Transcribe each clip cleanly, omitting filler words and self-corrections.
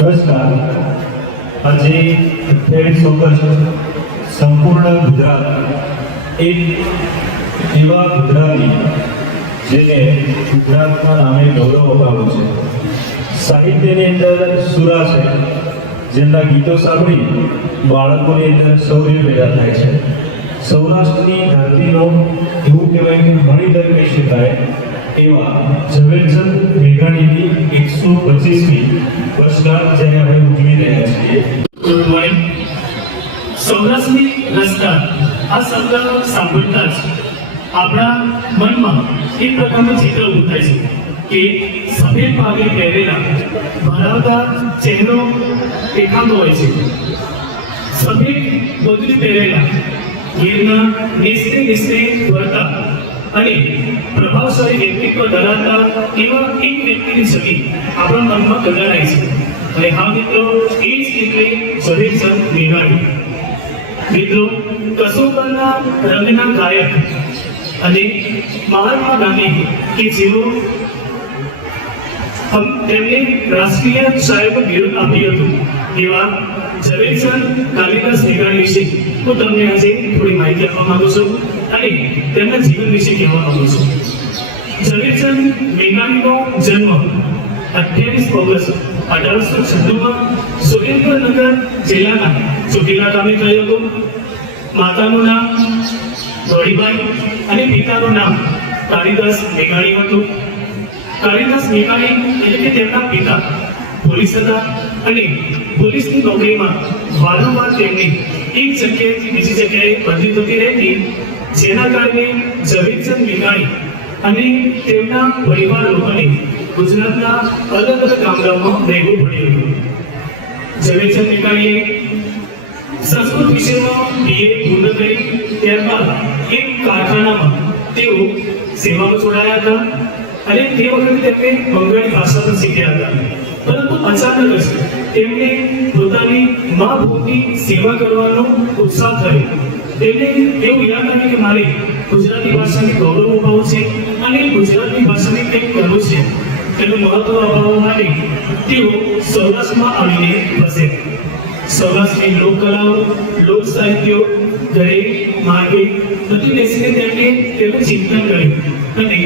નમસ્કાર. આજે 28 ઓગસ્ટ સંપૂર્ણ ગુજરાત એક એવા ગુજરાતી જેને ગુજરાતના નામે ગૌરવ અપાવ્યું છે. સાહિત્યની અંદર સુરા છે, જેમના ગીતો સાંભળી બાળકોની અંદર શૌર્ય પેદા થાય છે. સૌરાષ્ટ્રની ધરતીનો એવું કહેવાય કે મણિધર કહી શકાય એવા ઝવેરચંદ મેઘાણીની 125મી વર્ષગાંઠ જેને આપણે ઉજવી રહ્યા છીએ. Good morning. સૌરાષ્ટ્રની રસતા આ શબ્દ સાંભળતા જ આપણા મનમાં એક પ્રકારનું ચિત્ર ઊભું થાય છે કે સફેદ પાઘડી પહેરેલા ભરાવતા ચહેરો દેખાતો હોય છે. સફેદ ગોદડી પહેરેલા ગીરના નિસ્તે વળતા અને પ્રભાવશાળી વ્યક્તિત્વ ધરાવતા એવા એક વ્યક્તિની છબી આપણા મનમાં કદાડાય છે. અને હા મિત્રો, એ જ એટલે ઝવેરચંદ મેઘાણી. મિત્રો, કસોબાના રંગના ગાયક અને મહાત્મા ગાંધી કે જેઓ તેમને રાષ્ટ્રીય શાયરનું બિરુદ આપ્યું હતું, એવા ઝવેરચંદ કાલિદાસ મેઘાણી વિશે હું તમને આજે થોડી માહિતી આપવા માંગુ છું અને તેમના જીવન વિશે કહેવા માંગુ છું. ઝવેરચંદ મેઘાણીનો જન્મ 28 ઓગસ્ટ 1896 સુરેન્દ્રનગર જિલ્લાના ચોટીલા ગામે થયો હતો. માતાનું નામ ગોરીબાઈ અને પિતાનું નામ કાલિદાસ મેઘાણી હતું. કાલિદાસ મેઘાણી એટલે કે તેમના પિતા પોલીસ હતા અને પોલીસની નોકરીમાં વારંવાર તેમને એક જગ્યાએથી બીજી જગ્યાએ બદલી થતી રહેતી, જેના કારણે ઝવેરચંદ મેઘાણી અને તેમના પરિવાર લોકોને ગુજરાતના અલગ અલગ ગામડાઓમાં રહેવું પડ્યું હતું. ઝવેરચંદ મેઘાણીએ સંસ્કૃત વિષયમાં BA પૂર્ણ કરી ત્યારબાદ એક કારખાનામાં તેઓ સેવામાં જોડાયા હતા અને તે વખતે તેમને બંગાળી ભાષા પણ શીખ્યા હતા. પરંતુ અચાનક જ તેમને પોતાની મા ભૂમિની સેવા કરવાનો ઉત્સાહ થયો. તેમને એવું યાદ આવ્યું કે મારે ગુજરાતી ભાષાને ગૌરવ અપાવવું છે અને ગુજરાતી ભાષાને કંઈક કરવું છે. તેનું મહત્વ અપાવવા માટે તેઓ સૌરાષ્ટ્રમાં આવીને વસે. સૌરાષ્ટ્રની લોકકલાઓ, લોક સાહિત્યો, ઘરે માર્ગે બધી બેસીને તેમણે તેનું ચિંતન કર્યું અને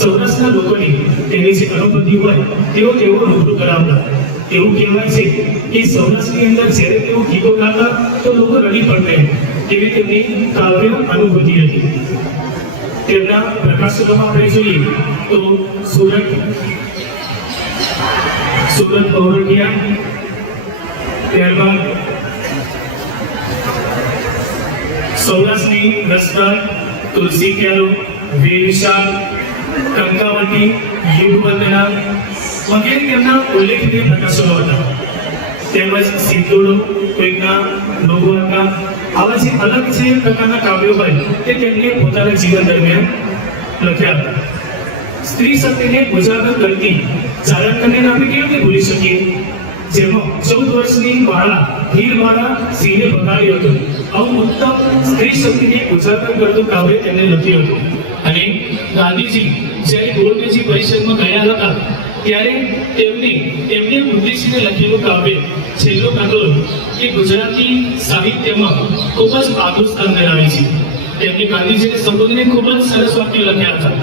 સૌરાષ્ટ્રના લોકોને તેની જે અનુભૂતિ હોય તેઓ રૂબરૂ કરાવતા. એવું કહેવાય છે કે સૌરાષ્ટ્રની અંદર જ્યારે તેઓ ગીતો ગાતા તો લોકો રડી પડતા, એવી તેમની કાવ્ય અનુભૂતિ હતી. તેમના પ્રકાશકોમાં આપણે જોઈએ તો સુરત પૌરઠિયા, ત્યારબાદ સૌરાષ્ટ્રની રસદાર, તુલસી ક્યારો, વેરશાળ, કંકાવતી, યુગવંદના વગેરે તેમના ઉલ્લેખનીય પ્રકાશનો હતા. તેમજ સિંધુડો, કોઈકના નોગવાકા, આવા જે અલગ જે પ્રકારના કાવ્યો હોય તે તેમણે પોતાના જીવન દરમિયાન લખ્યા હતા. સ્ત્રી શક્તિને ઉજાગર કરતી ચાણક્યને આપણે કેવી રીતે ભૂલી શકીએ, જેમાં 14 વર્ષની બાળા હીરબાળા સિંહને ભગાડ્યો હતો. આવું ઉત્તમ સ્ત્રી શક્તિને ઉજાગર કરતું કાવ્ય તેમણે લખ્યું હતું. અને ગાંધીજી જ્યારે ગોળમેજી પરિષદમાં ગયા હતા ત્યારે તેમને ઉદ્દેશીને લખેલું કાવ્ય છેલ્લો કટોરો એ ગુજરાતી સાહિત્યમાં ખૂબ જ આગવું સ્થાન ધરાવે છે. તેમણે ગાંધીજીને સંબોધીને ખૂબ જ સરસ વાક્યો લખ્યા હતા,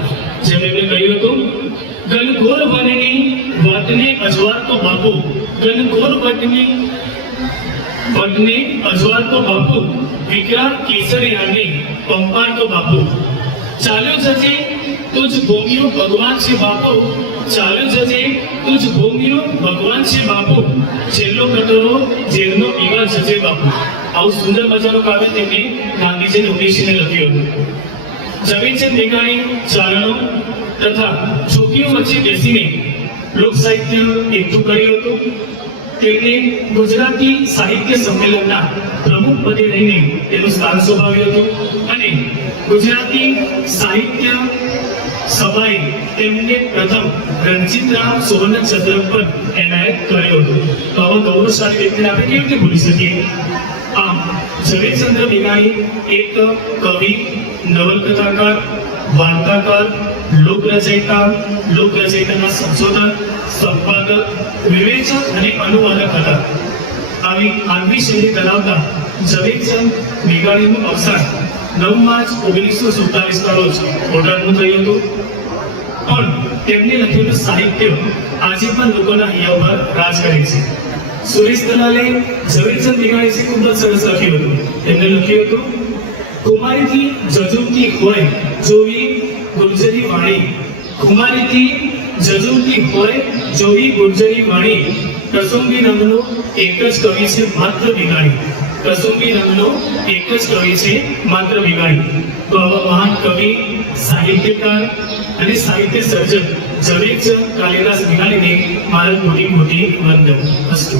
જેમ એમણે કહ્યું હતું, ઘનઘોર વનની વાતને અજવાળતો બાપુ, ઘનઘોર વનને અજવાળતો બાપુ, વિકરાળ કેસરિયાને પંપાળતો બાપુ, ચાલ્યો જજે તુજ ભૂમિઓ ભગવાન છે બાપુ, ચાલ્યો જજે તુજ ભૂમિઓ ભગવાન છે બાપુ, છેલ્લો કટોરો જેલનો પીવા જજે બાપુ. આવું સુંદર મજાનું કાવ્ય તેમણે ગાંધીજીને ઉદ્દેશીને લખ્યું હતું. ઝવેરચંદ મેઘાણી ચારણો તથા ચોકીઓ વચ્ચે બેસીને લોક સાહિત્ય એકઠું કર્યું હતું. તેમણે ગુજરાતી સાહિત્ય સંમેલનના પ્રમુખ પદે રહીને તેનું સ્થાન શોભાવ્યું હતું અને ગુજરાતી સાહિત્ય સભાએ તેમને પ્રથમ રણજીતરામ સુવર્ણ ચંદ્રક પર એનાયત કર્યો હતો. તો આવા ગૌરવશાળી વ્યક્તિને આપણે કેવી રીતે ભૂલી શકીએ. આમ ઝવેરચંદ મેઘાણી એક કવિ, નવલકથાકાર, વાર્તાકાર, લોકરચયિતાના સંશોધક, સંપાદક, વિવેચક અને અનુવાદક હતા. આવી આગવી શૈલી ધરાવતા ઝવેરચંદ મેઘાણીનું અવસાન 9 માર્ચ 1947ના રોજ બોટાદમાં થયું હતું. પણ તેમને લખેલું સાહિત્ય આજે પણ લોકોના હૈયા પર રાજ કરે છે. સુરેશ દલાલે ઝવેરચંદ મેઘાણી વિશે ખૂબ જ સરસ લખ્યું હતું. તેમને લખ્યું હતું, કુમારીથી જજુમતી હોય જોવી ગુર્જરી વાણી, કુમારીથી જજુમતી હોય જોવી ગુર્જરી વાણી, કસુંબી રંગનો એક જ કવિ છે માત્ર મેઘાણી. કસુંબી રંગનો એક જ કવિ છે માત્ર મેઘાણી. તો આવા મહાન કવિ, સાહિત્યકાર અને સાહિત્ય સર્જક ઝવેરચંદ કાલિદાસ મેઘાણીને મારા મોટી મોટી વંદન. અસ્તુ.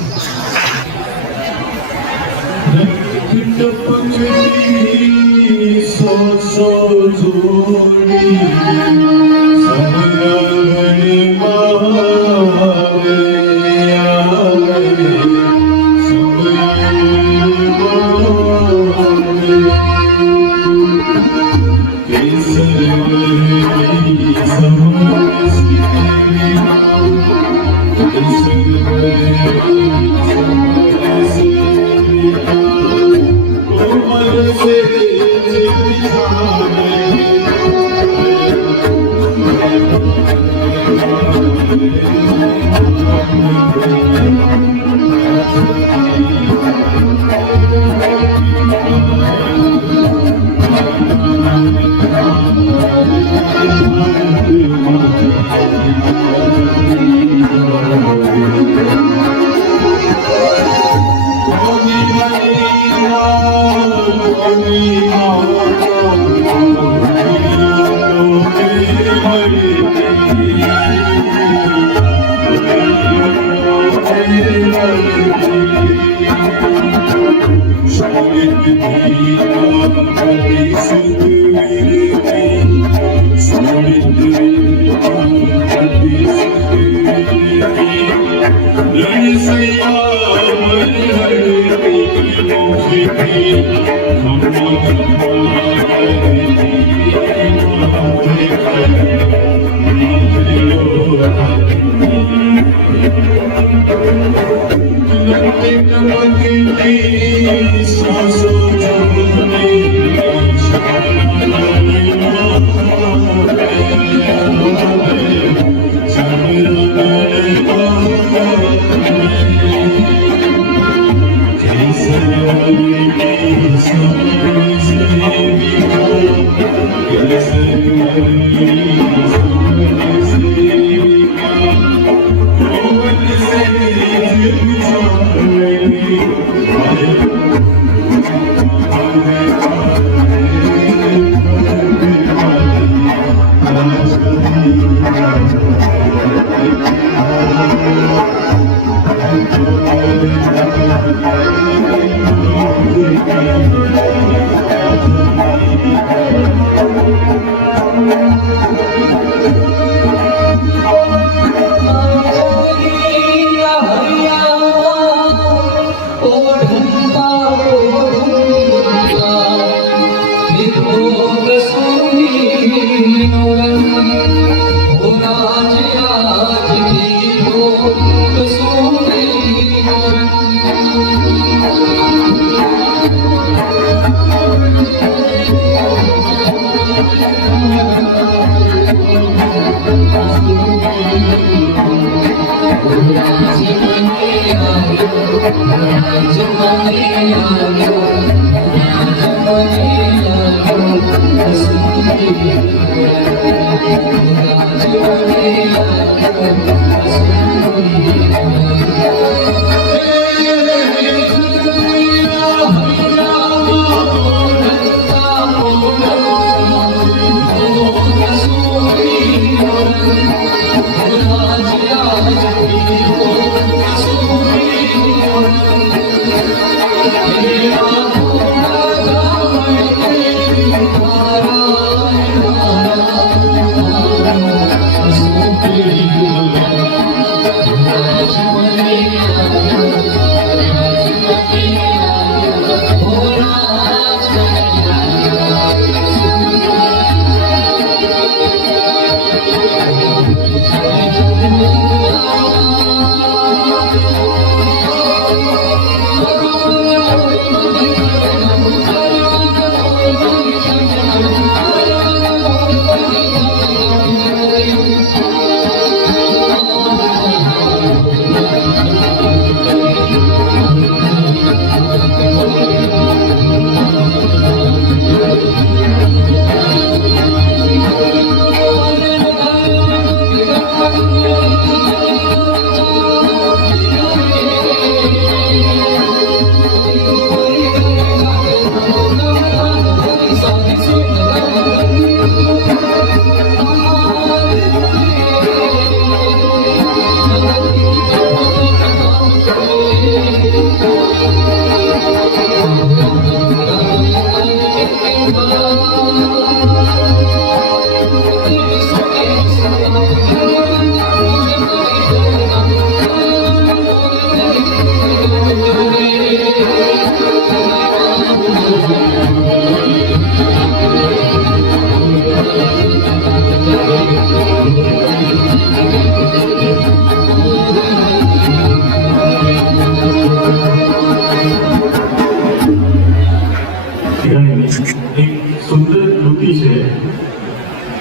એક સુંદર કૃતિ છે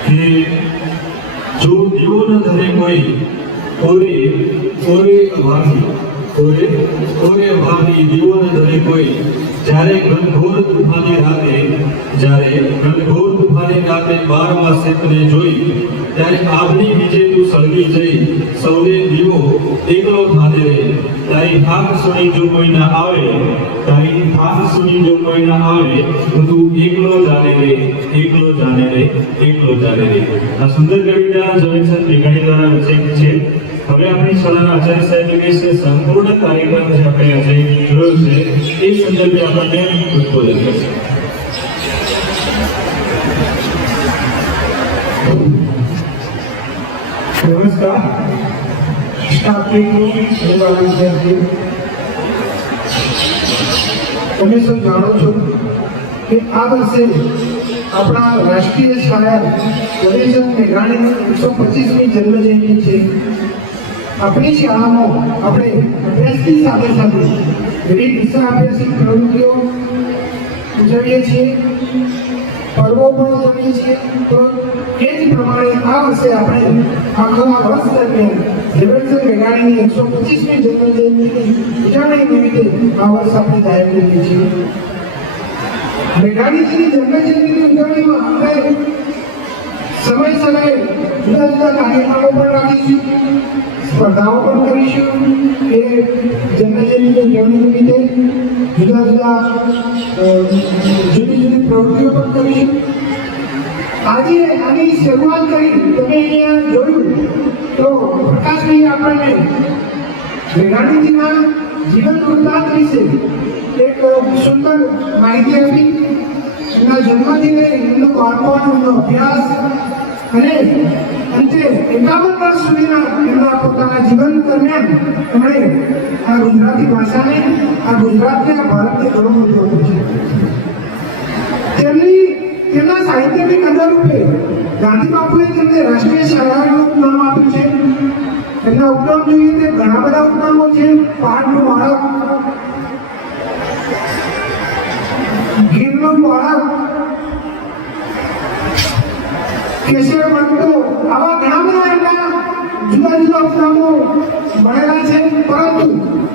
કે જો દીવો ન ધરે કોઈ ઓરે અભાવી દીવો ન ધરે કોઈ જ્યારે ઘનઘોર તુફાની રાતે 12મા સેપને જોઈ ત્યારે આભની બીજે તું સળગી જઈ સૌને દીવો એકલો થાને રે તારી હાક સુણી જો કોઈ ના આવે તો તું એકલો જાને રે આ સુંદર કવિતા ઝવેરચંદ મેઘાણી દ્વારા રચાઈ છે. હવે આપણી શાળાના આચાર્ય સાહેબ કહે છે સંપૂર્ણ કાર્યક્રમ જે આપણે આજે જોયો છે એ સંદર્ભે આપણને ઉદ્બોધન કરશે. નમસ્કાર વિદ્યાર્થીઓ, તમે સૌ જાણો છો કે આ વર્ષે આપણા રાષ્ટ્રીય શાયર ઝવેરચંદ મેઘાણીની 125મી જન્મજયંતિ છે. આપણી શાળામાં આપણે અભ્યાસની સાથે સાથે વિવિધ વિષયાભ્યાસી પ્રવૃત્તિઓ ઉજવીએ છીએ, પર્વો પણ ઉજવીએ છીએ. તો એ જ પ્રમાણે આ વર્ષે આપણે આખા વર્ષ દરમિયાન ઝવેરચંદ મેઘાણીની 125મી જન્મજયંતિની ઉજવણી નિમિત્તે આ વર્ષ આપણે જાહેર કરીએ છીએ. મેઘાણીજીની જન્મજયંતિની ઉજવણીમાં આપણે સમયે જુદા જુદા કાર્યક્રમો પણ રાખીશું, સ્પર્ધાઓ પણ કરીશું. એ જન્મજયંતિની ઉજવણી નિમિત્તે જુદી પ્રવૃત્તિઓ પણ કરીશું. આજે આની શરૂઆત કરી તમે અહીંયા જોયું તો પ્રકાશભાઈ આપણને મેઘાણીજીના જીવન વૃત્તાંત વિશે એક સુંદર માહિતી આપી. એમના જન્મથી લઈ એમનું બાળપણ, એમનો અભ્યાસ અને અંતે 51 વર્ષ સુધીના એમના પોતાના જીવન દરમિયાન એમણે આ ગુજરાતી ભાષાને, આ ગુજરાતને, આ ભારતને ઘણું બધું આપ્યું છે. તેમના સાહિત્યની કદર રૂપે ગાંધી બાપુએ તેમને રાષ્ટ્રીય શાયરનું ઉપનામ આપ્યું છે. એમના ઉપનામ જોઈએ તે ઘણા બધા ઉપનામો છે. પહાડનું બાળક, ગીરનું બાળક, કેશર મંટો, આવા ઘણા બધા એમના જુદા જુદા ઉપનામો મળેલા છે. પરંતુ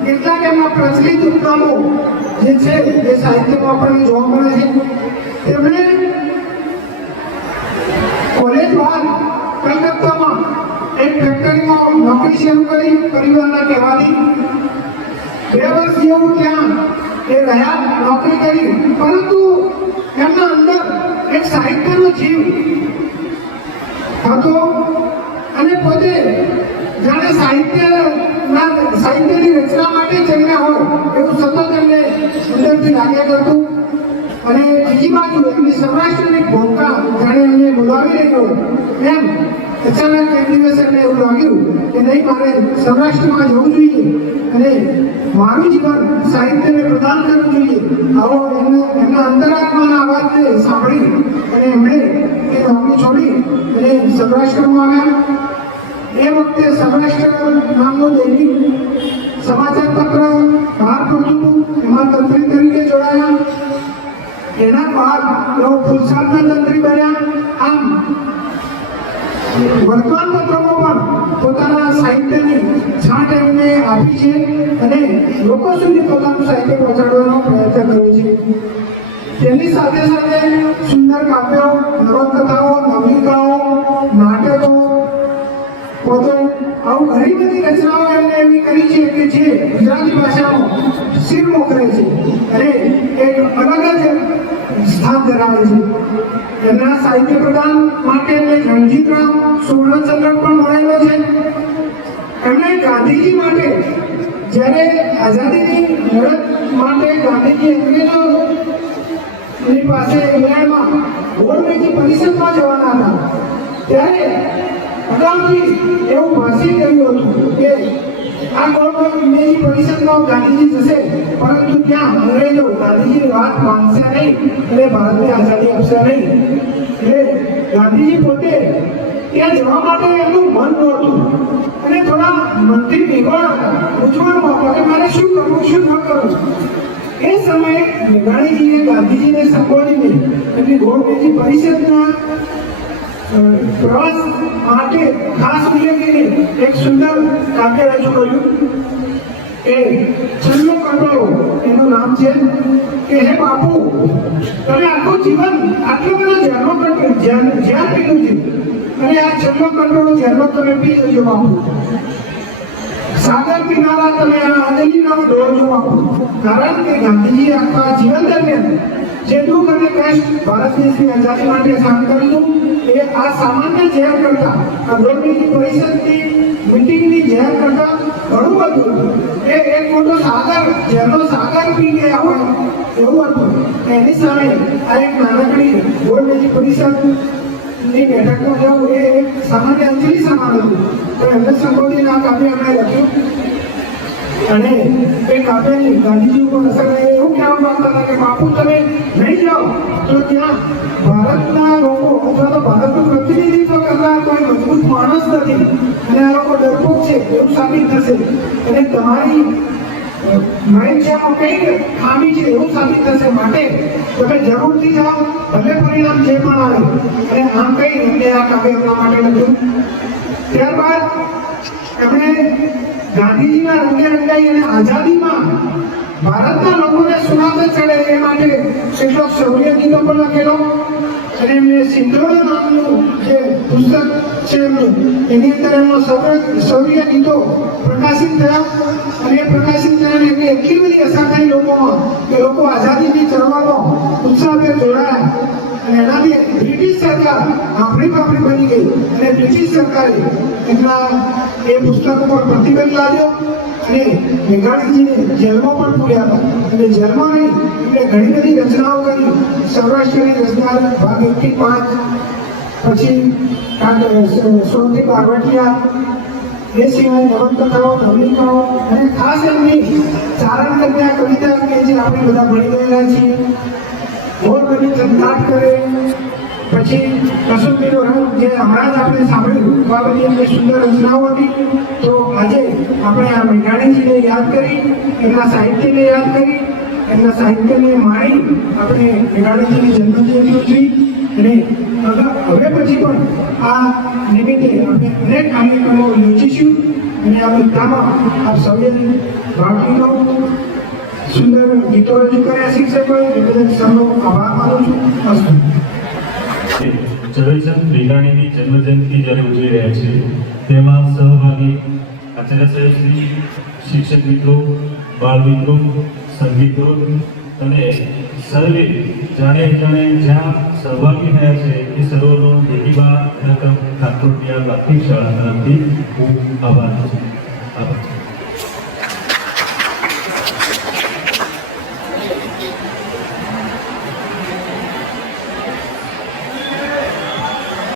કેટલાક એમના પ્રચલિત ઉપનામો જે છે એ સાહિત્યમાં આપણને જોવા મળે છે. તેમણે કોલેજ બાદ કલકત્તામાં એક ફેક્ટરીમાં નોકરી શરૂ કરી પરિવારના કહેવાથી. 2 વર્ષ જેવું ત્યાં એ રહ્યા, નોકરી કરી. પરંતુ એમના અંદર એક સાહિત્યનો જીવ હતો અને પોતે જાણે સાહિત્યની રચના માટે જન્મ્યા હોય એવું સતત એમને અંદરથી લાગ્યા કરતું. અને બીજી બાજુ એમની સૌરાષ્ટ્રની ભૂમિકા જાણે એમને બોલાવી રહ્યો એમ અચાનક એક દિવસ એમને એવું લાગ્યું કે નહીં, મારે સૌરાષ્ટ્રમાં જવું જોઈએ અને મારું જીવન સાહિત્યને પ્રદાન કરવું જોઈએ. આવો એમના અંતરાત્માના અવાજને સાંભળી અને એમણે એ નોકરી છોડી અને સૌરાષ્ટ્રમાં આવ્યા. એ વખતે સૌરાષ્ટ્ર નામનું દૈનિક સમાચાર પત્ર બહાર પડતું હતું, એમાં તંત્રી તરીકે જોડાયા. એના બાદ તેઓ ફુલસાદના તંત્રી બન્યા. આમ વર્તમાન પત્રોમાં પણ પોતાના સાહિત્યની છાંટ એમને આપી છે અને લોકો સુધી પોતાનું સાહિત્ય પહોંચાડવાનો પ્રયત્ન કર્યો છે. તેની સાથે સાથે સુંદર કાવ્યો, નવલકથાઓ, નવલિકાઓ, નાટકો, પોતે આવું ઘણી બધી રચનાઓ એમને એવી કરી છે કે જે ગુજરાતી ભાષામાં શિર મોકલે છે અને એક અલગ જ સ્થાન ધરાવે છે. એમના સાહિત્ય પ્રદાન માટે એમને રણજીતરામ સુવર્ણચંદ્રક પણ મળેલો છે. એમણે ગાંધીજી માટે જ્યારે આઝાદીની લડત માટે ગાંધીજી અંગ્રેજોની પાસે ઇંગ્લેન્ડમાં ગોળ ત્યારે અગાઉથી એવું ભાષી ગયું હતું કે આ ગોળકોટ ઇમેજી પરિષદમાં ગાંધીજી જશે, પરંતુ ત્યાં અંગ્રેજો ગાંધીજીની વાત માનશે નહીં અને ભારતને આઝાદી આપશે નહીં. એટલે ગાંધીજી પોતે ત્યાં જવા માટે એમનું મન નહોતું અને થોડા મનથી ભેગા હતા, મૂંઝવણમાં હતા કે મારે શું કરવું શું ન કરવું. એ સમયે મેઘાણીજીએ ગાંધીજીને સંબોધીને એમની ગોળમેજી પરિષદના પ્રવાસ માટે ખાસ ઉલ્લેખીને એક સુંદર કાવ્ય રજૂ કર્યું કે છેલ્લો કંટોળો એનું નામ છે કે હે બાપુ, તમે આખું જીવન આટલો બધો ઝેર પીધું છે અને આ છેલ્લો કંટોળો ઝેરનો તમે પી જજો બાપુ. સાગર પીનારા તમે આ અંજલિનો ડોળજો બાપુ. કારણ કે ગાંધીજી આખા જીવન દરમિયાન જે દુઃખ અને કષ્ટ ભારત દેશની આઝાદી માટે સહન કર્યું એ આ સામાન્ય ઝેર કરતા આ ગોળમેજી પરિષદની મીટિંગની ઝેર કરતા ઘણું બધું હતું. એ એક મોટો સાગર, ઝેરનો સાગર પી ગયા હોય એવું હતું. એની સામે આ એક નાનકડી ગોળમેજી પરિષદની બેઠકમાં જવું એ એક સામાન્ય અંજલિ સમાન હતું. તો એમને સંબોધીને આ કાવ્ય એમણે લખ્યું અને એ કાવ્યની ગાંધીજી ઉપર અસર એવું કહેવા માંગતા હતા કે બાપુ તમે નહીં જાઓ તો ત્યાં ભારતના લોકો અથવા તો ભારતનું પ્રતિનિધિત્વ કરનાર કોઈ મજબૂત માણસ નથી અને આ લોકો ડરપોક છે એવું સાબિત થશે અને તમારી માઇન્ડસેટમાં કંઈક ખામી છે એવું સાબિત થશે. માટે તમે જરૂરથી જાઓ, ભલે પરિણામ જે પણ આવે. અને આમ કહી એમને આ કાવ્ય એમના માટે લખ્યું. ત્યારબાદ એમણે ગાંધીજીના રંગે રંગાઈ અને આઝાદીમાં ભારતના લોકોને સુનાદ ચડે એ માટે કેટલોક શૌર્ય ગીતો પણ લખેલો અને એમને સિંધોડો નામનું જે પુસ્તક છે એમનું એની અંદર એમનો શૌર્ય ગીતો પ્રકાશિત થયા અને એ પ્રકાશિત થયાને એમને એટલી બધી અસર થઈ લોકોમાં કે લોકો આઝાદીની ચળવળમાં ઉત્સાહભેર જોડાયા અને એનાથી બ્રિટિશ સરકાર આપણી બની ગઈ અને બ્રિટિશ સરકારે એમના એ પુસ્તક ઉપર પ્રતિબંધ લાવ્યો અને મેઘાણીજીને જેલમાં પણ પૂર્યા હતા. અને જેલમાં નહીં એમણે ઘણી બધી રચનાઓ કરી. સૌરાષ્ટ્રની રચના ભાગ 1 થી 5, પછી 16 થી 12 એ સિવાય નવલકથાઓ, નવલિકાઓ અને ખાસ એમની ચારણ કન્યા કવિતા કે જે આપણે બધા ભણી ગયેલા છીએ. ગોળમેજી ચંદ્રાટ કરે, પછી કસુંબીનો રંગ જે હમણાં જ આપણે સાંભળ્યું, આ બધી એમની સુંદર રચનાઓ હતી. તો આજે આપણે આ મેઘાણીજીને યાદ કરી, એમના સાહિત્યને યાદ કરી, એમના સાહિત્યને માણી આપણે મેઘાણીજીની જન્મજયંતિ ઉજવી અને હવે પછી પણ આ નિમિત્તે આપણે અનેક કાર્યક્રમો યોજીશું અને આ બધામાં આપ સૌએ ભાગ લીધો. સુંદર ગીતો રજૂ કર્યા શિક્ષકોએ, એ બદલ સૌનો આભાર માનું છું. અસ્તુ. ઝવેરચંદ મેઘાણીની જન્મજયંતિ જ્યારે ઉજવી રહ્યા છે તેમાં સહભાગી આચાર્ય સાહેબશ્રી, શિક્ષક મિત્રો, બાળ મિત્રો, સંગીતો અને સર્વે જાણે જ્યાં સહભાગી થયા છે એ સર્વનો દેહીબા રકમ કાકોટિયા પ્રાથમિક શાળા તરફથી ખૂબ આભાર છે. આભાર.